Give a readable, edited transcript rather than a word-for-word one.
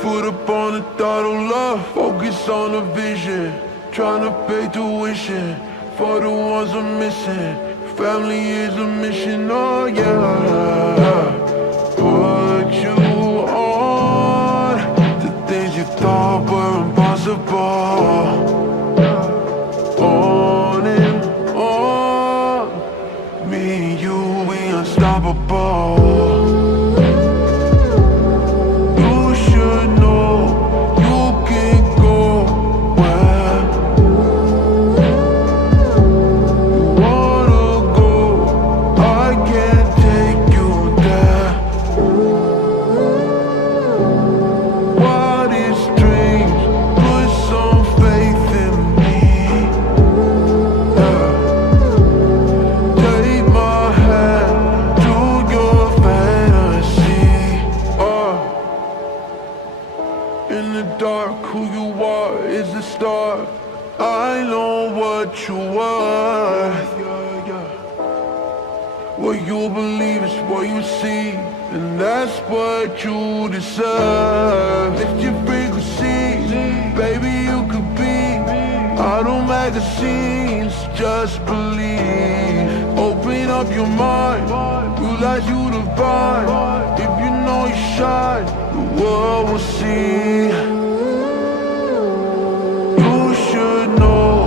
foot up on the throttle, love. Focus on the vision, trying to pay tuition for the ones I'm missing. Family is a mission, oh yeah. Put you on the things you thought were impossible. On and on, me and you, we unstoppable. What you believe is what you see, and that's what you deserve. Lift your frequency, baby, you could be out of magazines, just believe. Open up your mind, realize you divine. If you know you shine, the world will see. You should know